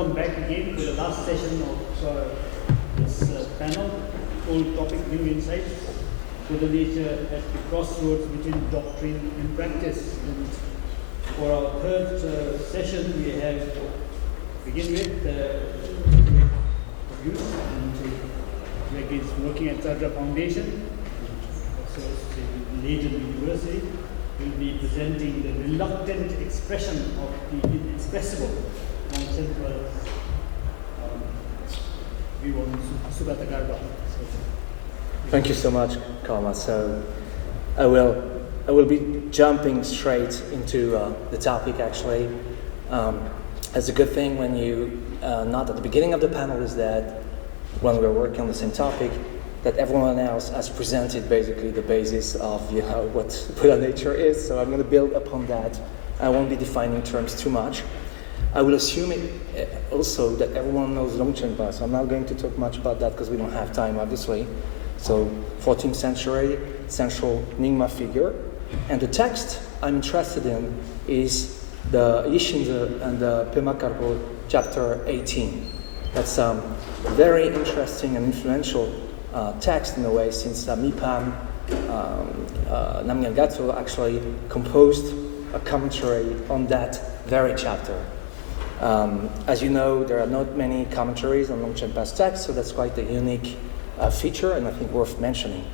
welcome back again to the last session of this panel, old topic, new insights, Buddha nature at the crossroads between doctrine and practice. And for our third session, we have to begin with youth, and Greg is working at Vajra Foundation, also in Leiden University. Will be presenting the reluctant expression of the inexpressible, Longchenpa view on sugatagarbha. Thank you so much, Karma. So I will be jumping straight into the topic. Actually, it's a good thing when you not at the beginning of the panel is that when we're working on the same topic, that everyone else has presented basically the basis of what Buddha nature is. So I'm going to build upon that. I won't be defining terms too much. I will assume also that everyone knows Longchenpa, so I'm not going to talk much about that because we don't have time, obviously. So 14th century, central Nyingma figure. And the text I'm interested in is the Yishinze and the Pema Karpo, chapter 18. That's very interesting and influential text in a way, since pham Namnyangatso actually composed a commentary on that very chapter. As you know, there are not many commentaries on Longchenpa's text, so that's quite a unique feature and I think worth mentioning.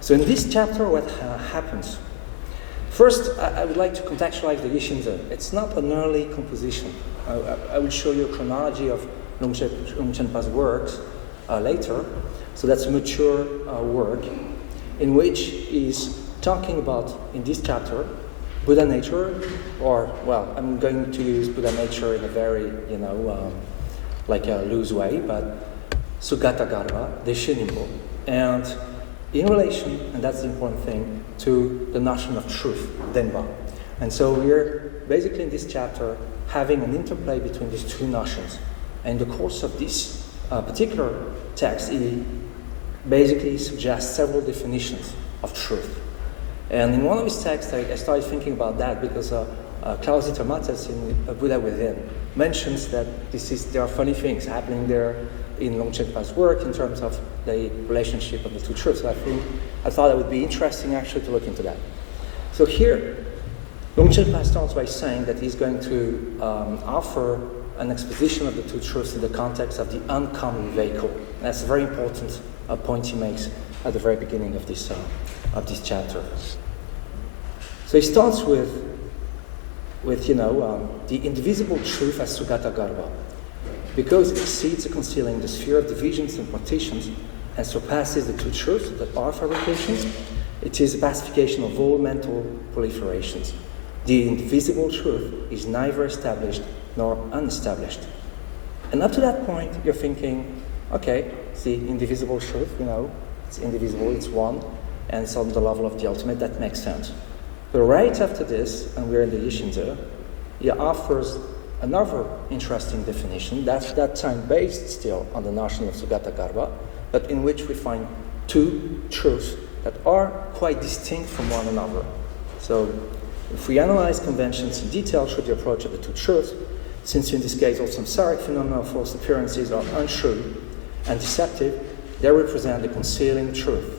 So in this chapter, what happens? First, I would like to contextualize the Yishinze. It's not an early composition. I will show you a chronology of Longchenpa's works later. So that's a mature work in which he's talking about, in this chapter, Buddha nature, or, well, I'm going to use Buddha nature in a very, like a loose way, but sugatagarbha, deshinimbo, and in relation, and that's the important thing, to the notion of truth, denba. And so we're basically in this chapter having an interplay between these two notions. And in the course of this particular text, he basically suggests several definitions of truth. And in one of his texts, I started thinking about that because Klaus-Dieter Mattes in Buddha Within mentions that there are funny things happening there in Longchenpa's work in terms of the relationship of the two truths. So I thought it would be interesting actually to look into that. So here, Longchenpa starts by saying that he's going to offer an exposition of the two truths in the context of the uncommon vehicle. And that's a very important point he makes at the very beginning of this chapter. So he starts with the indivisible truth as sugatagarbha, because it exceeds the concealing the sphere of divisions and partitions and surpasses the two truths that are fabrications. It is a pacification of all mental proliferations. The indivisible truth is neither established nor unestablished. And up to that point, you're thinking, okay, it's the indivisible truth, it's indivisible, it's one, and it's on the level of the ultimate, that makes sense. But right after this, and we're in the Yishinze, he offers another interesting definition, that's that time based still on the notion of sugatagarbha, but in which we find two truths that are quite distinct from one another. So if we analyze conventions in detail through the approach of the two truths, since in this case all samsaric phenomena of false appearances are untrue and deceptive, they represent the concealing truth.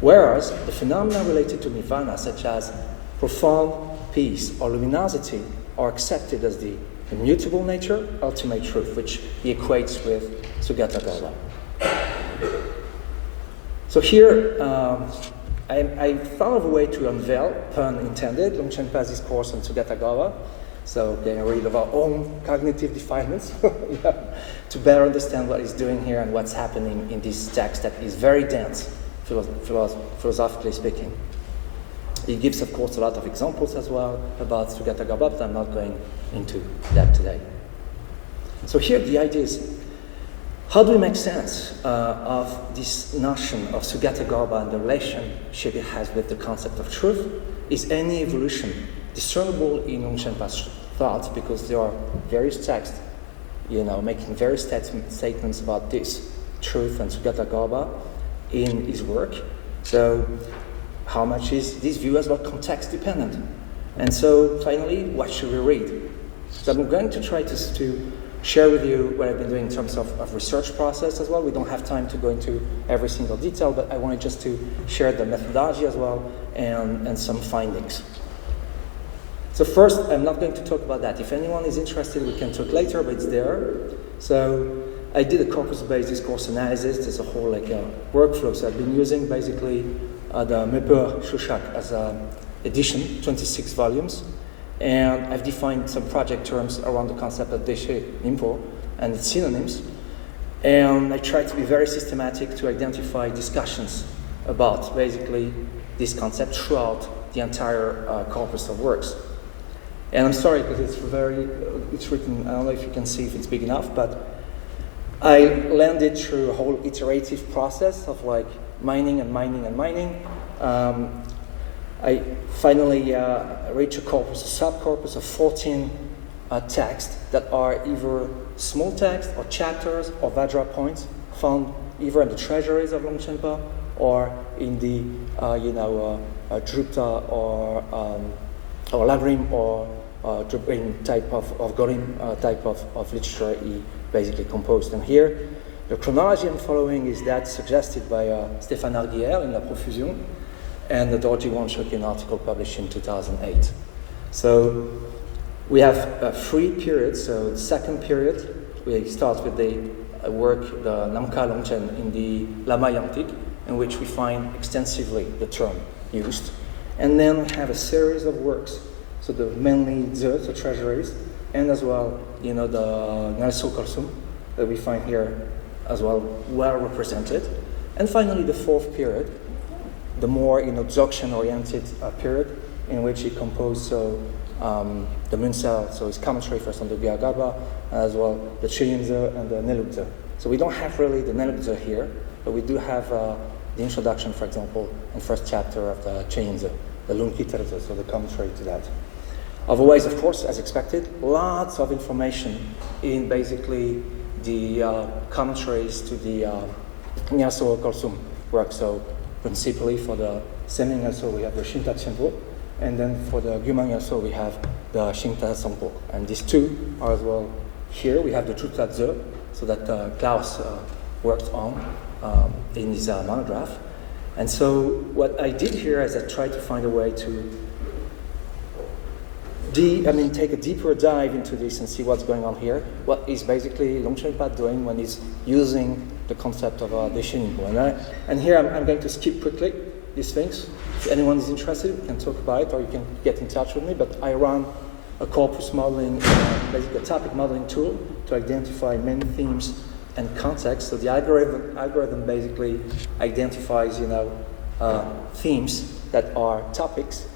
Whereas the phenomena related to nirvana, such as profound peace or luminosity, are accepted as the immutable nature, ultimate truth, which he equates with sugatagarbha. So here, I thought of a way to unveil, pun intended, Longchenpa's discourse on sugatagarbha, so getting rid of our own cognitive defilements to better understand what he's doing here and what's happening in this text that is very dense, philosophically speaking. He gives, of course, a lot of examples as well about sugatagarbha, but I'm not going into that today. So here the idea is, how do we make sense of this notion of sugatagarbha and the relationship it has with the concept of truth? Is any evolution discernible in Longchenpa's thoughts? Because there are various texts, making various statements about this truth and sugatagarbha in his work. So how much is this view as well context dependent? And so finally, what should we read? So I'm going to try to share with you what I've been doing in terms of research process as well. We don't have time to go into every single detail, but I wanted just to share the methodology as well and some findings. So first, I'm not going to talk about that. If anyone is interested, we can talk later, but it's there. So I did a corpus-based discourse analysis. There's a whole workflow. So I've been using basically the Mepper Shushak as an edition, 26 volumes. And I've defined some project terms around the concept of deshe nimpo and its synonyms. And I tried to be very systematic to identify discussions about basically this concept throughout the entire corpus of works. And I'm sorry because it's written, I don't know if you can see if it's big enough, but I landed through a whole iterative process of mining and mining and mining. I finally reached a corpus, a sub-corpus of 14 texts that are either small text or chapters or Vajra points found either in the treasuries of Longchenpa or in the Drupta or Lagrim or Drupin type of Gorim type of literature he basically composed. And here, the chronology I'm following is that suggested by Stéphane Rgyal in La Profusion and the Dorji Wonchuk in article published in 2008. So we have 3 periods. So the second period, we start with the work, the Namka Longchen in the Lama Yangtik, in which we find extensively the term used. And then we have a series of works, so the mainly mdzod, the treasuries, and as well, the Nalso Korsum that we find here as well represented. And finally, the 4th period, the more Dzogchen-oriented period, in which he composed the Munsal, so his commentary first on the Sugatagarbha, as well the Cheyinze and the Nelubze. So we don't have really the Nelubze here, but we do have the introduction, for example, in first chapter of the Cheyinze, the Lunkiterze, so the commentary to that. Otherwise, of course, as expected, lots of information in basically the commentaries to the Nyaso Kolsum work. So principally for the Semen Nyaso, we have the Shinta Chenpo, and then for the Gyumang Nyaso, we have the Shinta Songpo. And these two are as well here. We have the Drupta Dze, so that Klaus worked on in his monograph. And so what I did here is I tried to find a way to take a deeper dive into this and see what's going on here. What is basically Longchenpa doing when he's using the concept of deshe nimpo. And here I'm going to skip quickly these things. If anyone is interested, we can talk about it, or you can get in touch with me. But I run a corpus modeling, basically a topic modeling tool to identify main themes and contexts. So the algorithm basically identifies, themes that are topics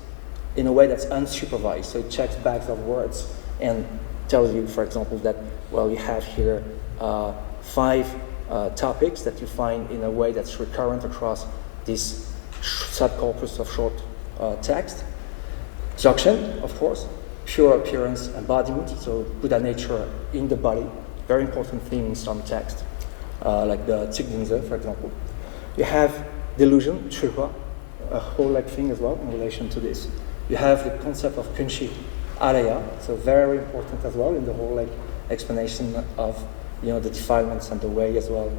in a way that's unsupervised. So it checks bags of words and tells you, for example, that, you have here 5 topics that you find in a way that's recurrent across this subcorpus of short text. Dzogchen, of course, pure appearance, embodiment, so Buddha nature in the body, very important theme in some text, like the Tsigdinze, for example. You have delusion, Trihua, a whole thing as well in relation to this. You have the concept of Kunshi, Araya, so very important as well in the whole explanation of the defilements and the way as well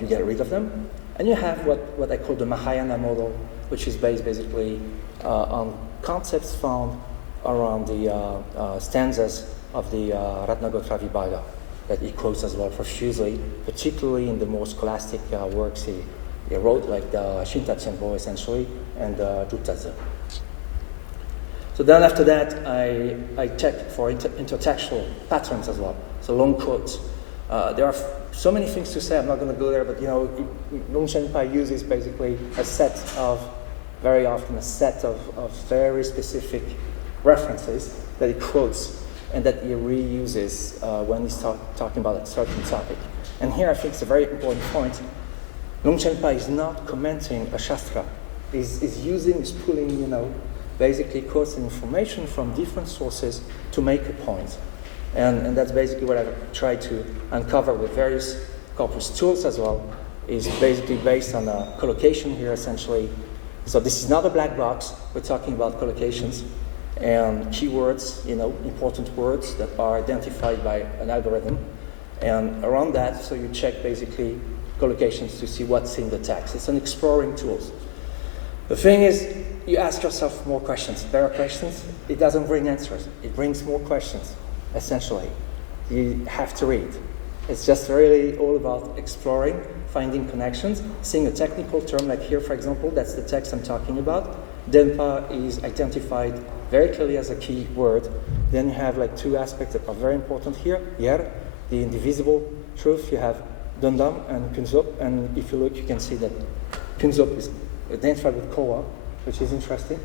you get rid of them. And you have what I call the Mahayana model, which is based basically on concepts found around the stanzas of the Ratnagotra Vibhaga that he quotes as well profusely, particularly in the more scholastic works he wrote, like the Shinta Chenpo essentially, and the Drupta Dze. So then after that, I checked for intertextual patterns as well, so long quotes. There are so many things to say, I'm not going to go there, but Longchenpa uses basically very often a set of very specific references that he quotes and that he reuses when he's talking about a certain topic. And here I think it's a very important point. Longchenpa is not commenting a Shastra. He's pulling, basically quotes information from different sources to make a point. And that's basically what I've tried to uncover with various corpus tools as well, is basically based on a collocation here essentially. So this is not a black box, we're talking about collocations. and keywords, important words that are identified by an algorithm. And around that, so you check basically collocations to see what's in the text. It's an exploring tool. The thing is, you ask yourself more questions. There are questions, it doesn't bring answers. It brings more questions, essentially. You have to read. It's just really all about exploring, finding connections, seeing a technical term, like here, for example, that's the text I'm talking about. Denpa is identified very clearly as a key word. Then you have like two aspects that are very important here. Yer, the indivisible truth. You have dundam and kunzop. And if you look, you can see that kunzop is identified with koa, which is interesting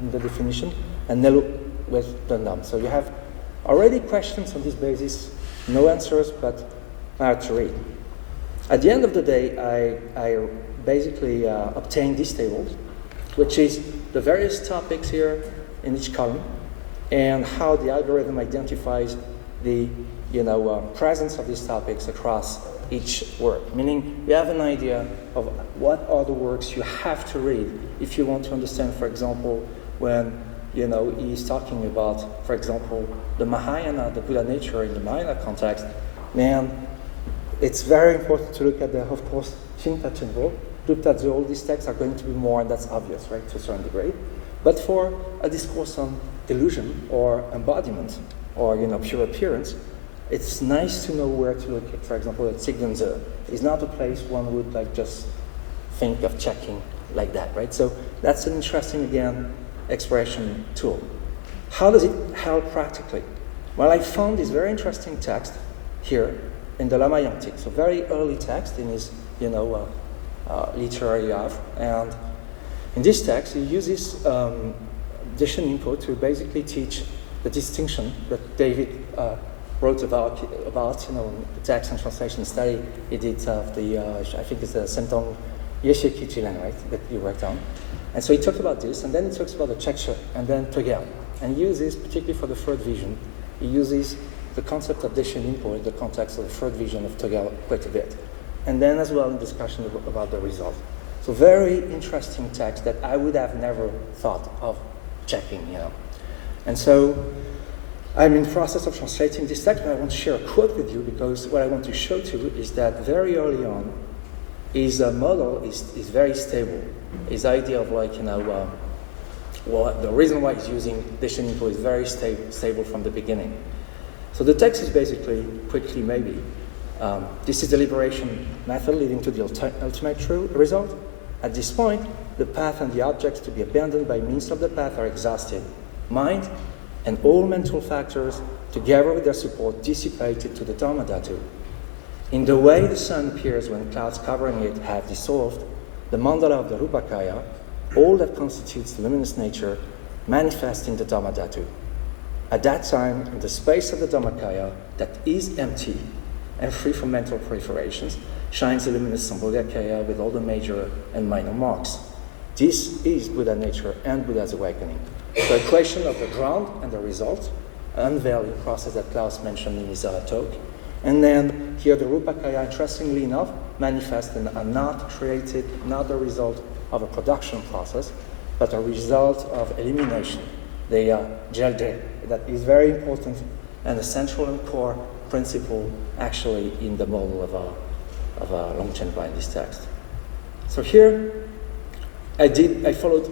in the definition, and nelu with dundam. So you have already questions on this basis, no answers, but hard to read. At the end of the day, I basically obtained this table, which is the various topics here in each column, and how the algorithm identifies the presence of these topics across each work. Meaning, you have an idea of what are the works you have to read if you want to understand, for example, when he's talking about, for example, the Mahayana, the Buddha nature in the Mahayana context. Man, it's very important to look at of course, Shinta Chenpo, Duptadzo. All these texts are going to be more, and that's obvious, right, to a certain degree. But for a discourse on illusion or embodiment or pure appearance, it's nice to know where to look at. For example, at Sigdenze is not a place one would just think of checking like that, right? So that's an interesting, again, exploration tool. How does it help practically? Well, I found this very interesting text here in the Lama Yangtik, so very early text in his, literary art. And in this text, he uses Deshen Nimpo to basically teach the distinction that David wrote about the text and translation study he did of the, I think it's the Sentong Yesheki Chilen, right, that you worked on. And so he talked about this, and then he talks about the Cheksha, and then Togyal. And he uses, particularly for the third vision, he uses the concept of Deshen Nimpo in the context of the third vision of Togyal quite a bit. And then as well in discussion about the result. So very interesting text that I would have never thought of checking, And so I'm in the process of translating this text, but I want to share a quote with you because what I want to show to you is that very early on, his model is very stable. His idea of the reason why he's using Deshen Nimpo is very stable from the beginning. So the text is basically, quickly maybe, this is the liberation method leading to the ultimate true result. At this point, the path and the objects to be abandoned by means of the path are exhausted. Mind and all mental factors, together with their support, dissipated to the Dharma Dhatu. In the way the sun appears when clouds covering it have dissolved, the mandala of the Rupakaya, all that constitutes the luminous nature, manifests in the Dharma Dhatu. At that time, in the space of the Dhammakaya that is empty and free from mental proliferations, shines the luminous Sambhogakaya with all the major and minor marks. This is Buddha nature and Buddha's awakening. The equation of the ground and the result, an unveiling process that Klaus mentioned in his talk. And then here the Rupakaya, interestingly enough, manifest and are not created, not the result of a production process, but a result of elimination. They are gshegs. That is very important and a central and core principle actually in the model of Longchenpa in this text. So here I followed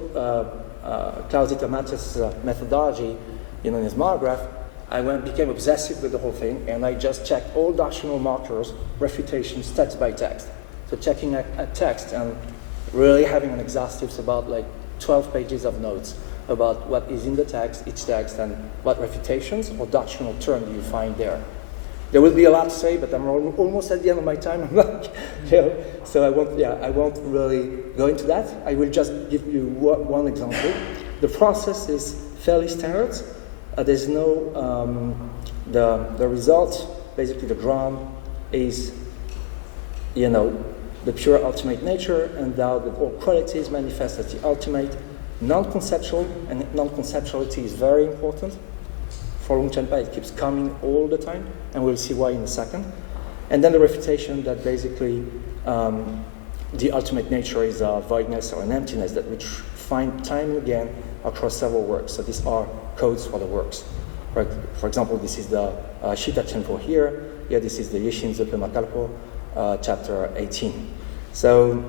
Klaus Matt's methodology in his monograph. I became obsessive with the whole thing, and I just checked all doctrinal markers, refutations, text by text. So checking a text and really having an exhaustives about 12 pages of notes about what is in the text, each text, and what refutations or doctrinal term do you find there. There will be a lot to say, but I'm almost at the end of my time. So I won't really go into that. I will just give you one example. The process is fairly standard. There's no, the result, basically the ground is, the pure ultimate nature, and now that all qualities manifest as the ultimate, non-conceptual, and non-conceptuality is very important. For Longchenpa, it keeps coming all the time, and we'll see why in a second. And then the refutation that basically the ultimate nature is a voidness or an emptiness that we find time and again across several works. So these are codes for the works. For example, this is the Shita Chenpo here. Here, this is the Yeshin Zope Makalpo, chapter 18. So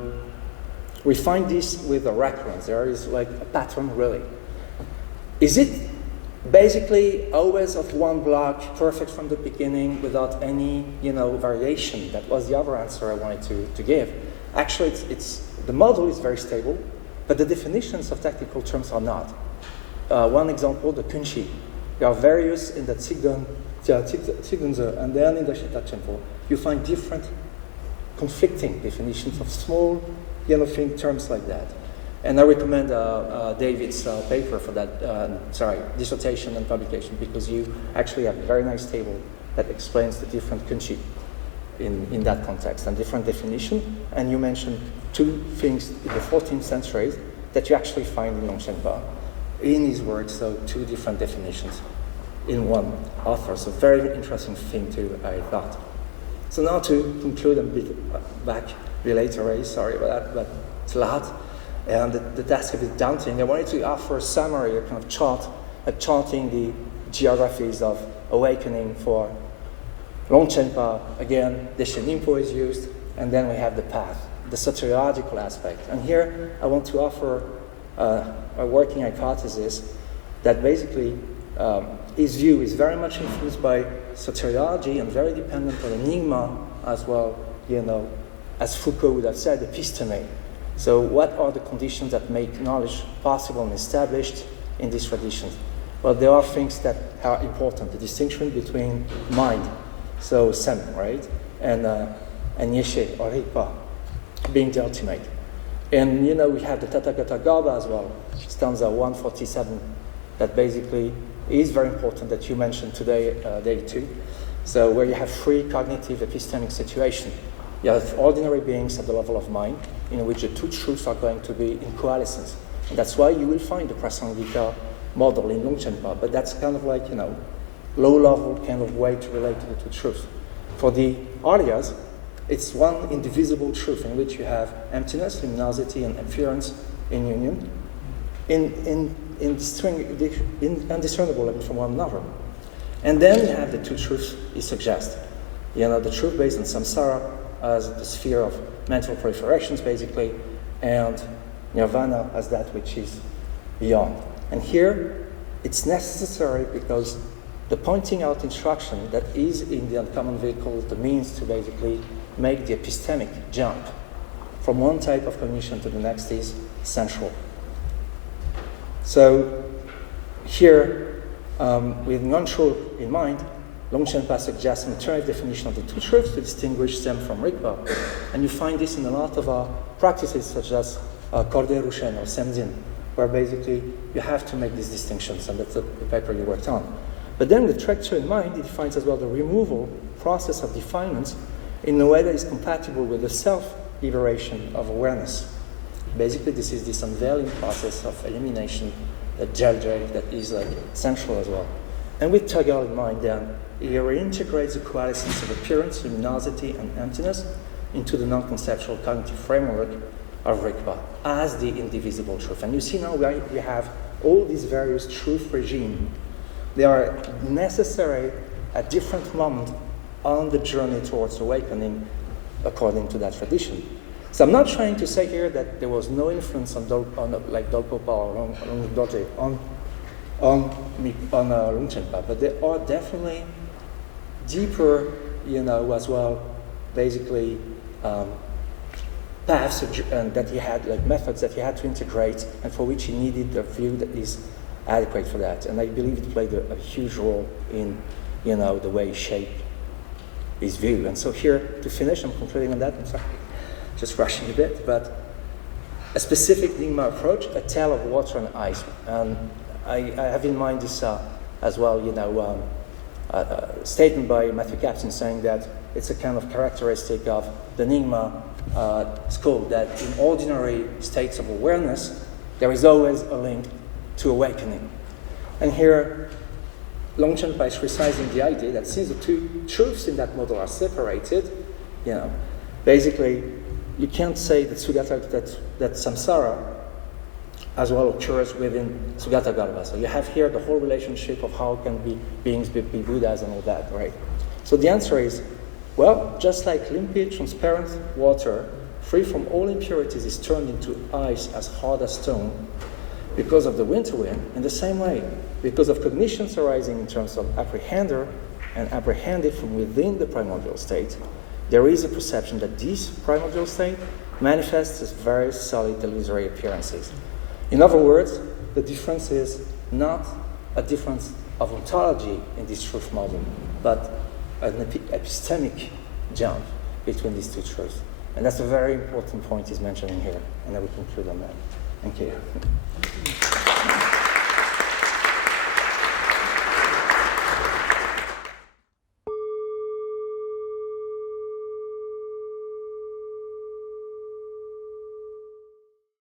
we find this with a recurrence. There is like a pattern, really. Is it basically always of one block, perfect from the beginning, without any, variation? That was the other answer I wanted to give. Actually, the model is very stable, but the definitions of technical terms are not. One example, the kunshi. There are various in the Tsigdunze, and then in the Shita Chenpo, you find different conflicting definitions of small yellowfin terms like that. And I recommend David's paper for that, dissertation and publication, because you actually have a very nice table that explains the different kunshi in that context and different definition. And you mentioned two things in the 14th century that you actually find in Longchenpa in his works, so two different definitions in one author. So very interesting thing too, I thought. So now to conclude and be back later, sorry about that, but it's a lot. And the task is daunting. I wanted to offer a summary, a kind of chart, charting the geographies of awakening for Longchenpa. Again, the Shenimpo is used, and then we have the path, the soteriological aspect. And here I want to offer a working hypothesis that basically his view is very much influenced by soteriology and very dependent on Nyingma as well, as Foucault would have said, episteme. So what are the conditions that make knowledge possible and established in these traditions? Well, there are things that are important. The distinction between mind, so sem, right, and yeshe or rikpa, being the ultimate. And we have the sugatagarbha as well, stanza 147, that basically is very important that you mentioned today, day too. So where you have three cognitive epistemic situations. You have ordinary beings at the level of mind, in which the two truths are going to be in coalescence. And that's why you will find the Prasangika model in Longchenpa, but that's kind of like, low-level kind of way to relate to the two truths. For the Aryas, it's one indivisible truth in which you have emptiness, luminosity, and appearance in union, indiscernible from one another. And then you have the two truths he suggests. The truth based on samsara as the sphere of mental proliferations, basically, and nirvana as that which is beyond. And here, it's necessary because the pointing out instruction that is in the uncommon vehicle, the means to basically make the epistemic jump from one type of cognition to the next is central. So here, with non-truth in mind, Longchenpa suggests an alternative definition of the two truths to distinguish them from Rigpa. And you find this in a lot of practices such as Korde Rushen or Semzin, where basically you have to make these distinctions, and that's the paper you worked on. But then with Treasury in mind, it defines as well the removal process of defilements in a way that is compatible with the self-liberation of awareness. Basically, this is this unveiling process of elimination, that gshegs, that is like central as well. And with rgyal in mind, then, he reintegrates the coalescence of appearance, luminosity, and emptiness into the non-conceptual cognitive framework of Rigpa as the indivisible truth. And you see now we have all these various truth regimes. They are necessary at different moments on the journey towards awakening according to that tradition. So I'm not trying to say here that there was no influence on Dolpopa or Longdoje on Longchenpa, but there are definitely deeper, as well, basically paths and that he had, like methods that he had to integrate, and for which he needed a view that is adequate for that. And I believe it played a huge role in, the way he shaped his view. And so here, to finish, I'm concluding on that. I'm sorry, just rushing a bit, but a specific Nyingma approach, a tale of water and ice. And I have in mind this as well, statement by Matthew Capson saying that it's a kind of characteristic of the Nyingma school, that in ordinary states of awareness, there is always a link to awakening. And here, Longchenpa is resizing the idea that since the two truths in that model are separated, basically, you can't say that samsara as well occurs within sugatagarbha. So you have here the whole relationship of how can beings be Buddhas and all that, right? So the answer is, well, just like limpid, transparent water, free from all impurities, is turned into ice as hard as stone because of the winter wind, in the same way, because of cognitions arising in terms of apprehender and apprehended from within the primordial state, there is a perception that this primordial state manifests as very solid illusory appearances. In other words, the difference is not a difference of ontology in this truth model, but an epistemic jump between these two truths. And that's a very important point he's mentioning here, and I will conclude on that. Thank you.